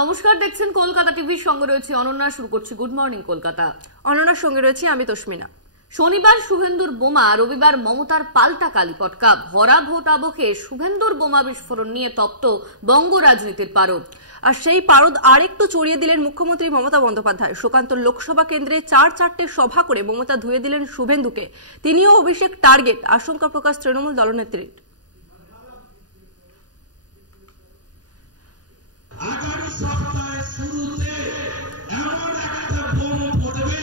নমস্কার, দেখছেন কলকাতা টিভির সঙ্গে রয়েছে অনন্যা। শুরু করছি গুড মর্নিং কলকাতা। অনন্যার সঙ্গে রয়েছে আমি তস্মিনা। শনিবার শুভেন্দুর বোমা, রবিবার মমতার পাল্টা কালীপটকা। ভরা ভোট আবহে শুভেন্দুর বোমা বিস্ফোরণ নিয়ে তপ্ত বঙ্গ রাজনীতির পারদ। আর সেই পারদ আরেকটু চড়িয়ে দিলেন মুখ্যমন্ত্রী মমতা বন্দ্যোপাধ্যায়। সুকান্ত লোকসভা কেন্দ্রে 4-4টে সভা করে মমতা ধুয়ে দিলেন শুভেন্দুকে। তিনিও অভিষেক টার্গেট, আশঙ্কা প্রকাশ তৃণমূল দলনেত্রীর। আগামী সপ্তাহের শুরুতে এমন একটা বোম পড়বে,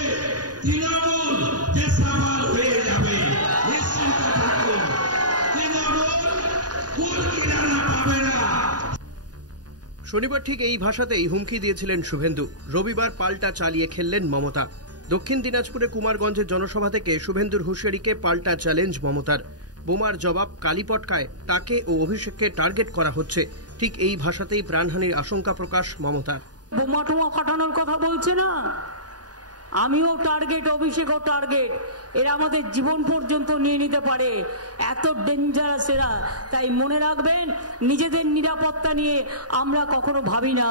তৃণমূল বেসামাল হয়ে যাবে। নিশ্চিন্ত থাকুন, তৃণমূল কুল কিনারা পাবে না। শনিবার ঠিক এই ভাষাতেই হুমকি দিয়েছিলেন শুভেন্দু। রবিবার পাল্টা চালিয়ে খেললেন মমতা। দক্ষিণ দিনাজপুরে কুমারগঞ্জের জনসভা থেকে শুভেন্দুর হুঁশিয়ারিকে পাল্টা চ্যালেঞ্জ মমতার। বোমার জবাব কালীপটকায় তাকে ও অভিষেককে টার্গেট করা হচ্ছে। ঠিক এই ভাষাতেই প্রাণহানির আশঙ্কা প্রকাশ মমতার। বোমা টোমা ফাটানোর কথা বলছে না, আমিও টার্গেট, অভিষেকও টার্গেট। এরা আমাদের জীবন পর্যন্ত নিয়ে নিতে পারে, এত ডেঞ্জারাস এরা। তাই মনে রাখবেন, নিজেদের নিরাপত্তা নিয়ে আমরা কখনো ভাবি না,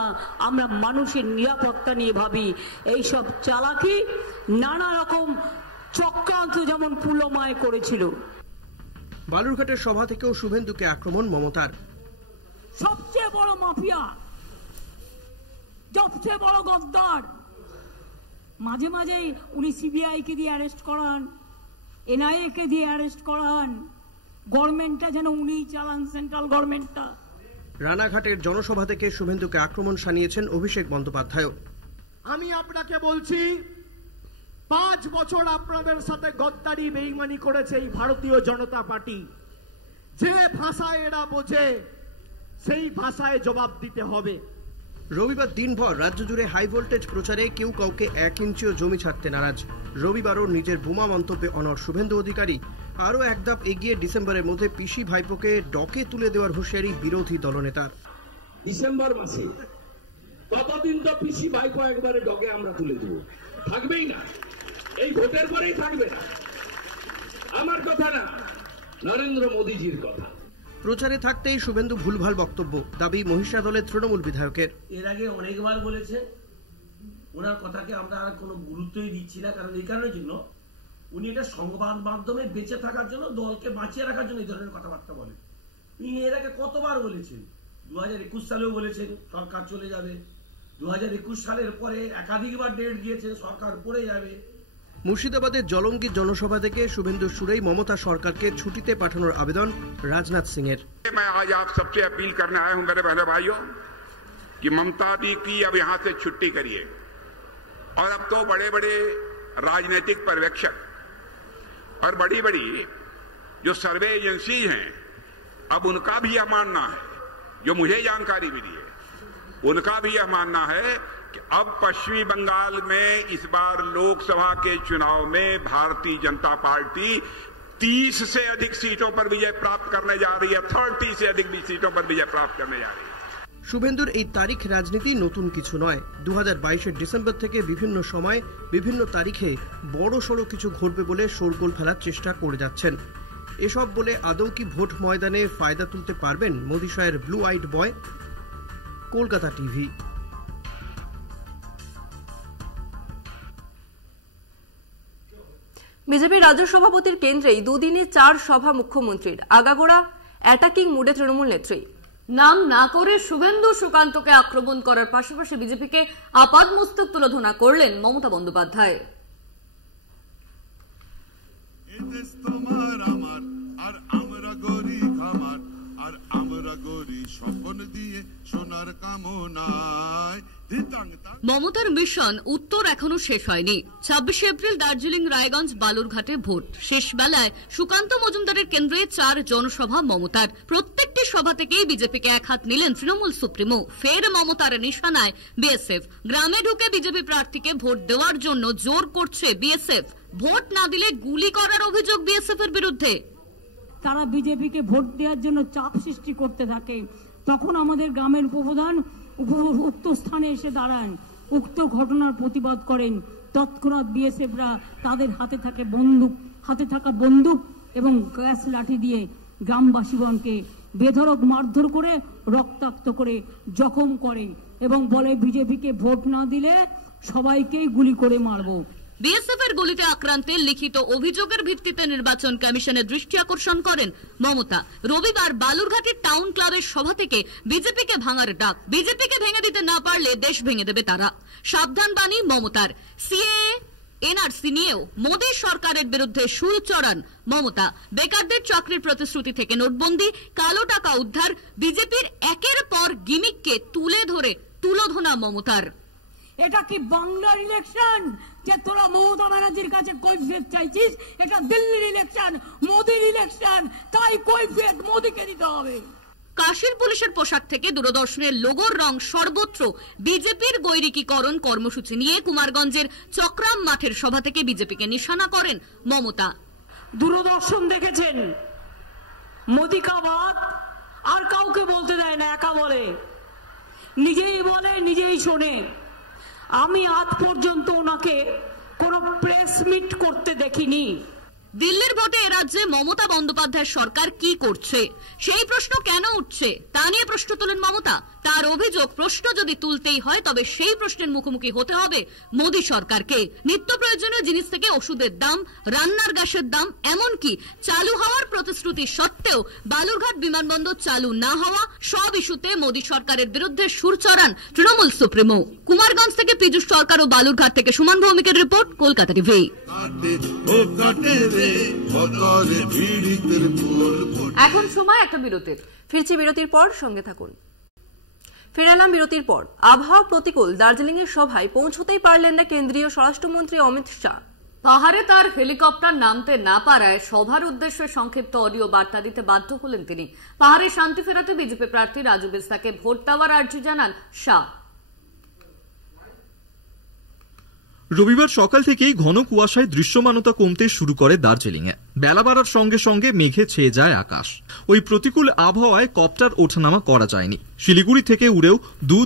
আমরা মানুষের নিরাপত্তা নিয়ে ভাবি। এইসব চালাকি, নানা রকম চক্রান্ত যেমন পুলমায় করেছিল। বালুরঘাটের সভা থেকেও শুভেন্দুকে আক্রমণ মমতার। সবচেয়ে বড় মাফিয়া, সবচেয়ে বড় গদ্দার। মাঝে মাঝেই উনি সিবিআই কে দিয়ে অ্যারেস্ট করান, এনআইএ কে দিয়ে অ্যারেস্ট করান। গভর্নমেন্টটা যেন উনি চালান, সেন্ট্রাল গভর্নমেন্টটা। রানাঘাটের জনসভা থেকে শুভেন্দুকে আক্রমণ শানিয়েছেন অভিষেক বন্দ্যোপাধ্যায়। আমি আপনাকে বলছি, 5 বছর আপনাদের সাথে গদ্দারি বেইমানি করেছে এই ভারতীয় জনতা পার্টি। যে ভাষায় এরা বোঝে সেই ভাষায় জবাব দিতে হবে। রবিবার দিনভর রাজ্য জুড়ে হাই ভোল্টেজ প্রচারে কেউ কাউকে 1 ইঞ্চিও জমি ছাড়তে নারাজ। রবিবারও নিজের বোমা মন্তব্যে অনড় শুভেন্দু অধিকারী। আরও এক ধাপ এগিয়ে ডিসেম্বরের মধ্যে পিসি ভাইপোকে ডকে তুলে দেওয়ার হুঁশিয়ারি বিরোধী দলনেতার। ডিসেম্বর মাসে ততদিন তো পিসি ভাইপো একবারে ডকে আমরা তুলে দেব, থাকবেই না। এই ভোটের পরেই থাকবে না। আমার কথা না, নরেন্দ্র মোদীজির কথা। প্রচারে থাকতেই শুভেন্দু ভুলভাল বক্তব্য, দাবি মহিষা দলের তৃণমূল বিধায়কের। এর আগে অনেকবার বলেছে, ওনার কথাকে আমরা আর কোনো গুরুত্বই দিচ্ছি না। কারণ এই কারণের জন্য উনি এটা সংবাদ মাধ্যমে বেঁচে থাকার জন্য, দলকে বাঁচিয়ে রাখার জন্য এই ধরনের কথাবার্তা বলেন। তিনি এর আগে কতবার বলেছেন, 2021 সালেও বলেছেন সরকার চলে যাবে, 2021 সালের পরে একাধিকবার ডেট দিয়েছেন সরকার পড়ে যাবে। মুর্শিদাবাদের জলঙ্গির জনসভা থেকে শুভেন্দু সুরেই মমতা সরকারকে ছুটিতে পাঠানোর আবেদন রাজনাথ সিং এর। मैं आज आप सबसे अपील करने आया हूं मेरे बहनों भाइयों कि ममता दी की अब यहां से छुट्टी करिए। और अब तो बड़े बड़े राजनीतिक पर्यवेक्षक और बड़ी बड़ी जो सर्वे एजेंसी हैं, अब उनका भी यह मानना है, जो मुझे जानकारी मिली है, उनका भी यह मानना है कि अब पश्चिमी बंगाल में इस बार लोकसभा के चुनाव में भारतीय जनता पार्टी 30 से अधिक सीटों पर विजय प्राप्त करने जा रही है। 30 से अधिक सीटों पर विजय प्राप्त करने जा रही है। শুভেন্দুর এই তারিখ রাজনীতি নতুন কিছু নয়। 2022-এর ডিসেম্বর থেকে বিভিন্ন সময় বিভিন্ন তারিখে বড় সড়ো কিছু ঘটবে বলে শোরগোল ফেলার চেষ্টা করে যাচ্ছেন। এসব বলে আদৌ কি ভোট ময়দানে ফায়দা তুলতে পারবেন মোদিশয়ের blue eyed boy? Kolkata TV. BJP রাজ্য সভাপতির কেন্দ্রেই দুদিনে 4 সভা মুখ্যমন্ত্রীর। আগাগোড়া অ্যাটাকিং মুডে তৃণমূল নেত্রী। নাম না করে শুভেন্দু সুকান্তকে আক্রমণ করার পাশাপাশি বিজেপিকে আপাদমস্তক তুলোধনা করলেন মমতা বন্দ্যোপাধ্যায়। মমতার মিশন উত্তর এখনো শেষ হয়নি। 26 এপ্রিল দার্জিলিং, রায়গঞ্জ, বালুরঘাটে ভোট। শেষ বেলায় সুকান্ত মজুমদারের কেন্দ্রে 4 জনসভা মমতার। প্রত্যেকটি সভা থেকেই বিজেপিকে এক হাত নিলেন তৃণমূল সুপ্রিমো। ফের মমতার নিশানায় বিএসএফ। গ্রামে ঢুকে বিজেপি প্রার্থীকে ভোট দেওয়ার জন্য জোর করছে বিএসএফ। ভোট না দিলে গুলি করার অভিযোগ বিএসএফ এর বিরুদ্ধে। তারা বিজেপিকে ভোট দেওয়ার জন্য চাপ সৃষ্টি করতে থাকে। তখন আমাদের গ্রামের উপপ্রধান উক্ত স্থানে এসে দাঁড়ান, উক্ত ঘটনার প্রতিবাদ করেন। তৎক্ষণাৎ বিএসএফরা তাদের হাতে থাকা বন্দুক এবং গ্যাস লাঠি দিয়ে গ্রামবাসীগণকে বেধড়ক মারধর করে রক্তাক্ত করে জখম করে। এবং বলে বিজেপিকে ভোট না দিলে সবাইকেই গুলি করে মারবো। বিএসএফ এর গুলিতে আক্রান্তের লিখিত অভিযোগের ভিত্তিতে নির্বাচন কমিশনের দৃষ্টি আকর্ষণ করেন মমতা। রবিবার বালুরঘাটের টাউন ক্লাবের সভা থেকে বিজেপিকে ভাঙার ডাক। বিজেপিকে ভেঙে দিতে না পারলে দেশ ভেঙে দেবে তারা। সাবধান বাণী মমতার। সিএএ এনআরসি নিয়েও মোদী সরকারের বিরুদ্ধে সুর চড়ান মমতা। বেকারদের চাকরির প্রতিশ্রুতি থেকে নোটবন্দি, কালো টাকা উদ্ধার, বিজেপির একের পর গিমিককে তুলে ধরে তুলোধনা মমতার। এটা কি বাংলার ইলেকশন যে তোরা মমতা ব্যানার্জির কাছে কৈফিয়ত চাইছিস? এটা দিল্লির ইলেকশন, মোদির ইলেকশন, তাই কৈফিয়ত মোদিকে দিতে হবে। কাশীর পুলিশের পোশাক থেকে দূরদর্শনের লোগোর রং সর্বত্র। বিজেপির গৈরিকীকরণ কর্মসূচি নিয়ে কুমারগঞ্জের চক্রাম মাঠের সভা থেকে বিজেপিকে নিশানা করেন মমতা। দূরদর্শন দেখেছেন, মোদি কা বাত আর কাউকে বলতে দেয় না, একা বলে, নিজেই বলে, নিজেই শোনে। আমি আজ পর্যন্ত ওনাকে কোনো প্রেস মিট করতে দেখিনি। দিল্লির ভোটে এ রাজ্যে মমতা বন্দ্যোপাধ্যায়ের সরকার কি করছে সেই প্রশ্ন কেন উঠছে তা নিয়ে প্রশ্ন তোলেন মমতা। তার অভিযোগ, প্রশ্ন যদি তুলতেই হয় তবে সেই প্রশ্নের মুখোমুখি হতে হবে মোদী সরকারকে। নিত্য প্রয়োজনীয় জিনিস থেকে ওষুধের দাম, রান্নার গ্যাসের দাম, এমনকি চালু হওয়ার প্রতিশ্রুতি সত্ত্বেও বালুরঘাট বিমানবন্দর চালু না হওয়া, সব ইস্যুতে মোদী সরকারের বিরুদ্ধে সুর চড়ান তৃণমূল সুপ্রিমো। কুমারগঞ্জ থেকে পীযূষ সরকার ও বালুরঘাট থেকে সুমন ভৌমিকের রিপোর্ট, কলকাতা টিভি। এখন সময় একটা বিরতির। ফিরছি বিরতির পর, সঙ্গে থাকুন। ফিরে এলাম বিরতির পর। আবহাওয়া প্রতিকূল দার্জিলিং এর সভায় পৌঁছতেই পারলেন না কেন্দ্রীয় স্বরাষ্ট্রমন্ত্রী অমিত শাহ। পাহাড়ে তার হেলিকপ্টার নামতে না পারায় সভার উদ্দেশ্যে সংক্ষিপ্ত অডিও বার্তা দিতে বাধ্য হলেন তিনি। পাহাড়ে শান্তি ফেরাতে বিজেপি প্রার্থী রাজু বিস্তাকে ভোট দেওয়ার আর্জি জানান শাহ। রবিবার সকাল থেকেই ঘন কুয়াশায় দৃশ্যমানতা কমতে শুরু করে দার্জিলিংয়ে। বেলা বাড়ার সঙ্গে সঙ্গে মেঘে ছেয়ে যায় আকাশ। ওই প্রতিকূল আবহাওয়ায় কপ্টার ওঠানামা করা যায়নি। শিলিগুড়ি থেকে উড়েও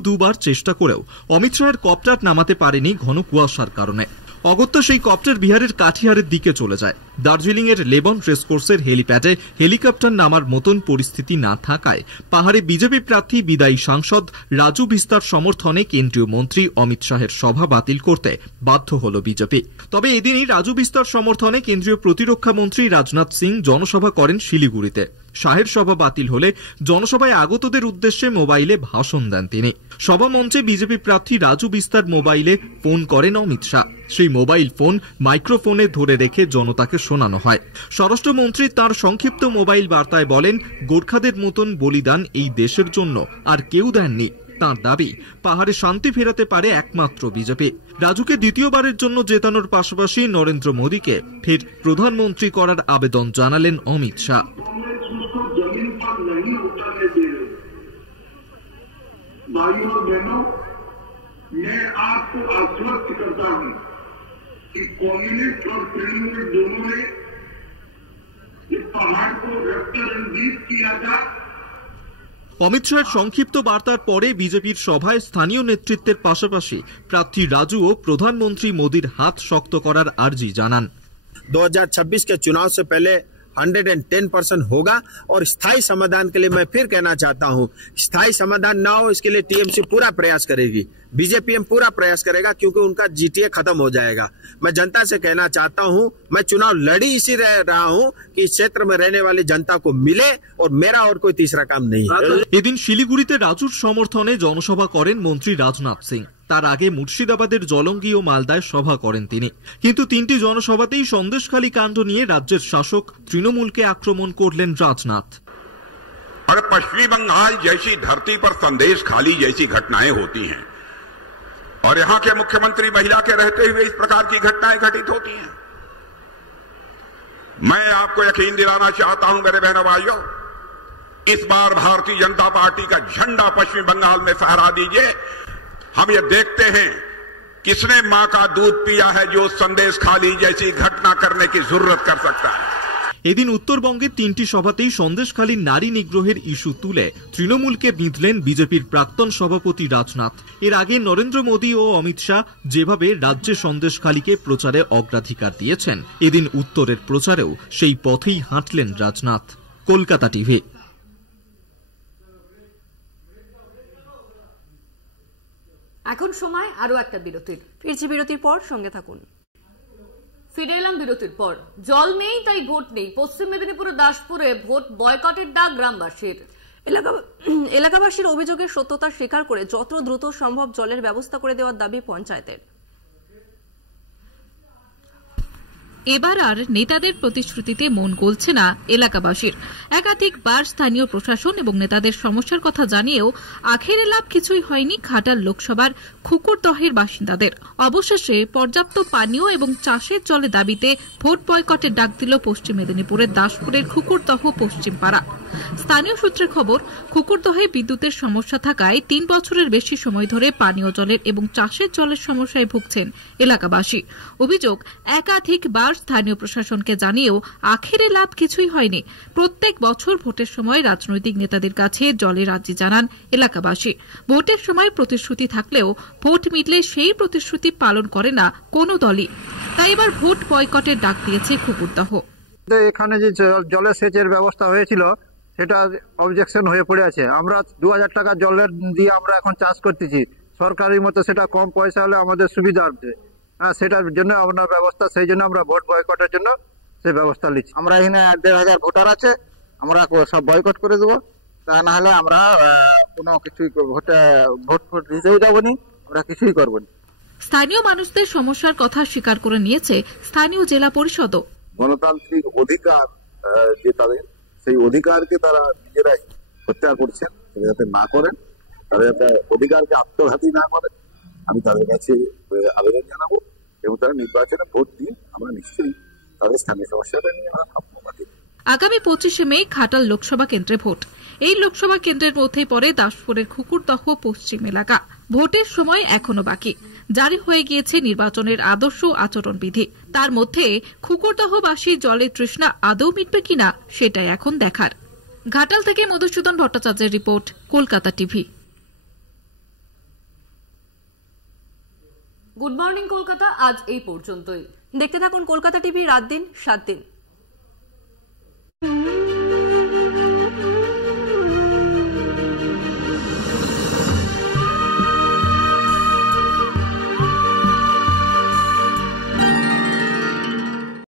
দুবার চেষ্টা করেও অমিত শাহের কপ্টার নামাতে পারেনি ঘন কুয়াশার কারণে। অগত্যা সেই কপ্টার বিহারের কাঠিহারের দিকে চলে যায়। দার্জিলিং এর লেবন রেসকোর্সের হেলিপ্যাডে হেলিকপ্টার নামার মতন পরিস্থিতি না থাকায় পাহাড়ে বিজেপি প্রার্থী বিদায়ী সাংসদ রাজু বিস্তার সমর্থনে কেন্দ্রীয় মন্ত্রী অমিত শাহের সভা বাতিল করতে বাধ্য হল বিজেপি। তবে এদিনই রাজু বিস্তার সমর্থনে কেন্দ্রীয় প্রতিরক্ষা মন্ত্রী রাজনাথ সিং জনসভা করেন শিলিগুড়িতে। শাহের সভা বাতিল হলে জনসভায় আগতদের উদ্দেশ্যে মোবাইলে ভাষণ দেন তিনি। সভা মঞ্চে বিজেপি প্রার্থী রাজু বিস্তার মোবাইলে ফোন করেন অমিত শাহ। সেই মোবাইল ফোন মাইক্রোফোনে ধরে রেখে জনতাকে শোনানো হয়। স্বরাষ্ট্রমন্ত্রী তার সংক্ষিপ্ত মোবাইল বার্তায় বলেন, গোর্খাদের মতন বলিদান এই দেশের জন্য আর কেউ দেননি। তাঁর দাবি, পাহাড়ে শান্তি ফেরাতে পারে একমাত্র বিজেপি। রাজুকে দ্বিতীয়বারের জন্য জেতানোর পাশাপাশি নরেন্দ্র মোদীকে ফের প্রধানমন্ত্রী করার আবেদন জানালেন অমিত শাহ। भाइयों और बहनों, मैं आपको आश्वस्त करता हूं कि कम्युनिस्ट और तृणमूल दोनों ने इस पहाड़ को रक्त रंजीत किया था। অমিত শাহের সংক্ষিপ্ত বার্তার পরে বিজেপির সভায় স্থানীয় নেতৃত্বের পাশাপাশি প্রার্থী রাজু ও প্রধানমন্ত্রী মোদীর হাত শক্ত করার আর্জি জানান। 2026 के चुनाव से पहले 110% होगा और स्थायी समाधान के लिए मैं फिर कहना चाहता हूं, स्थायी समाधान ना हो इसके लिए टीएमसी पूरा प्रयास करेगी, बीजेपीएम पूरा प्रयास करेगा, क्योंकि उनका जीटीए खत्म हो जाएगा। मैं जनता से कहना चाहता हूं, मैं चुनाव लड़ी इसी रहा हूं कि इस क्षेत्र में रहने वाली जनता को मिले और मेरा और कोई तीसरा काम नहीं है। এদিন শিলিগুড়িতে রাজুর সমর্থনে জনসভা করেন মন্ত্রী রাজনাথ সিং। তার আগে মুর্শিদাবাদের জলঙ্গি ও মালদায় সভা করেন তিনি। কিন্তু তিনটি জনসভাতেই সন্দেশখালী কাণ্ড নিয়ে রাজ্যের শাসক তৃণমূলকে আক্রমণ করলেন রাজনাথ। और पश्चिमी बंगाल जैसी धरती पर संदेश खाली जैसी घटनाएं होती हैं और यहां के मुख्यमंत्री महिला के रहते हुए इस प्रकार की घटनाएं घटित होती हैं। मैं आपको यकीन दिलाना चाहता हूं मेरे बहनों भाइयों, इस बार भारतीय जनता पार्टी का झंडा पश्चिमी बंगाल में फहरा दीजिए। हम ये देखते हैं किसने मां का दूध पिया है जो संदेश खाली जैसी घटना करने की जरूरत कर सकता है। এদিন উত্তরবঙ্গের তিনটি সভাতেই সন্দেশখালীর নারী নিগ্রহের ইস্যু তুলে তৃণমূলকে বিঁধলেন বিজেপির প্রাক্তন সভাপতি রাজনাথ। এর আগে নরেন্দ্র মোদী ও অমিত শাহ যেভাবে রাজ্যে সন্দেশখালীকে প্রচারে অগ্রাধিকার দিয়েছেন, এদিন উত্তরের প্রচারেও সেই পথেই হাঁটলেন রাজনাথ। কলকাতা টিভি। এখন সময় আরো একটা বিরতির। ফিরছি বিরতির পর, সঙ্গে থাকুন। ফিরে এলাম বিরতির পর। জল নেই তাই ভোট নেই, পশ্চিম মেদিনীপুরের দাসপুরে ভোট বয়কটের ডাক গ্রামবাসীর। এলাকাবাসীর অভিযোগের সত্যতা স্বীকার করে যত দ্রুত সম্ভব জলের ব্যবস্থা করে দেওয়ার দাবি পঞ্চায়েতের। এবার আর নেতাদের প্রতিশ্রুতিতে মন গলছে না এলাকাবাসীর। একাধিকবার স্থানীয় প্রশাসন এবং নেতাদের সমস্যার কথা জানিয়েও আখেরে লাভ কিছুই হয়নি ঘাটাল লোকসভার খুকুরদহের বাসিন্দাদের। অবশেষে পর্যাপ্ত পানীয় এবং চাষের জলের দাবিতে ভোট বয়কটের ডাক দিল পশ্চিম মেদিনীপুরের দাসপুরের খুকুরদহ পশ্চিম পাড়া। স্থানীয় সূত্রে খবর, খুকুরদহে বিদ্যুতের সমস্যা থাকায় 3 বছরের বেশি সময় ধরে পানীয় জলের এবং চাষের জলের সমস্যায় ভুগছেন এলাকাবাসী। অভিযোগ, একাধিকবার স্থানীয় প্রশাসনকে জানিয়েও আখেরে লাভ কিছুই হয়নি। প্রত্যেক বছর ভোটের সময় রাজনৈতিক নেতাদের কাছে জলের আর্জি জানান এলাকাবাসী। ভোটের সময় প্রতিশ্রুতি থাকলেও ভোট মিটলে সেই প্রতিশ্রুতি পালন করে না কোনো দলই। তাই এবার ভোট বয়কটের ডাক দিয়েছে খুকুরদহ। এখানে যে জলের সেচের ব্যবস্থা হয়েছিল সেটা অবজেকশন হয়ে পড়ে আছে। আমরা 2000 টাকা জলের দিয়ে আমরা এখন চাষ করতেছি, সরকারি মতো সেটা কম পয়সা হলে আমাদের সুবিধা হবে। সেটার জন্য আপনার ব্যবস্থা, সেই জন্য আমরা ভোট বয়কটের জন্য সেই ব্যবস্থা নিচ্ছি। আমরা এখানে 1,500 ভোটার আছে, আমরা সব বয়কট করে দেবো। তা না হলে আমরা কোনো কিছুই ভোট দিতেও যাবো নি, আমরা কিছুই করবো না। স্থানীয় মানুষদের সমস্যার কথা স্বীকার করে নিয়েছে স্থানীয় জেলা পরিষদও। গণতান্ত্রিক অধিকার যে তাদের, সেই অধিকারকে তারা নিজেরাই হত্যা করছেন। যাতে না করেন, তারা যাতে অধিকারকে আত্মঘাতী না করেন, আমি তাদের কাছে আবেদন জানাবো এবং তারা নির্বাচনে ভোট দিন। আমরা নিশ্চয়ই তাদের স্থানীয় সমস্যাটা নিয়ে আমরা ভাববো। আগামী 25শে মে ঘাটাল লোকসভা কেন্দ্রে ভোট। এই লোকসভা কেন্দ্রের মধ্যেই পড়ে দাসপুরের খুকুরদহ পশ্চিম এলাকা। ভোটের সময় এখনো বাকি। জারি হয়ে গিয়েছে নির্বাচনের আদর্শ আচরণবিধি। তার মধ্যে খুকুরদহবাসী জলের তৃষ্ণা আদৌ মিটবে কিনা সেটাই এখন দেখার। ঘাটাল থেকে মধুসূদন ভট্টাচার্যের report, Kolkata TV. Good morning Kolkata আজ এই পর্যন্তই। দেখতে থাকুন কলকাতা টিভি, রাত দিন 7 দিন।